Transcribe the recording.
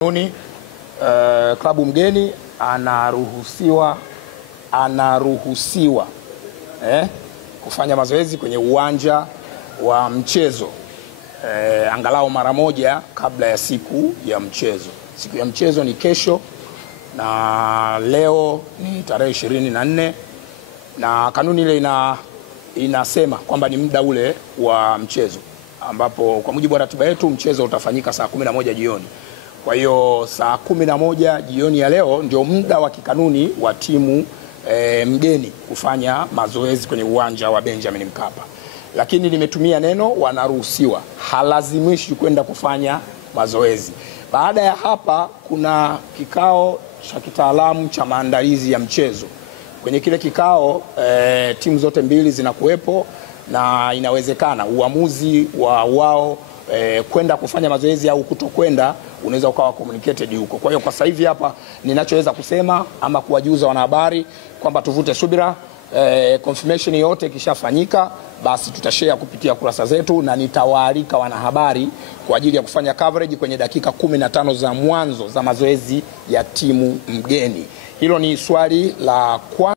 Kanuni, klabu mgeni anaruhusiwa kufanya mazoezi kwenye uwanja wa mchezo angalau mara moja kabla ya siku ya mchezo. Siku ya mchezo ni kesho na leo ni tarehe 24, na kanuni ile inasema kwamba ni muda ule wa mchezo, ambapo kwa mujibu wa ratiba yetu mchezo utafanyika saa 11 jioni. Kwa hiyo saa 11 jioni ya leo ndio muda wa kikanuni wa timu mgeni kufanya mazoezi kwenye uwanja wa Benjamin Mkapa. Lakini nimetumia neno wanaruhusiwa, halazimishi kwenda kufanya mazoezi. Baada ya hapa kuna kikao cha kitaalamu cha maandalizi ya mchezo. Kwenye kile kikao timu zote mbili zinakuwepo, na inawezekana uamuzi wa wao kwenda kufanya mazoezi au kutokwenda unaweza ukawa communicated huko. Kwa hiyo kwa sasa hivi hapa ninachoweza kusema ama kuwajuza wanahabari kwamba tuvute subira, confirmation yote ikishafanyika basi tutashare kupitia kurasa zetu, na nitawaalika wanahabari kwa ajili ya kufanya coverage kwenye dakika 15 za mwanzo za mazoezi ya timu mgeni. Hilo ni swali la kwanza.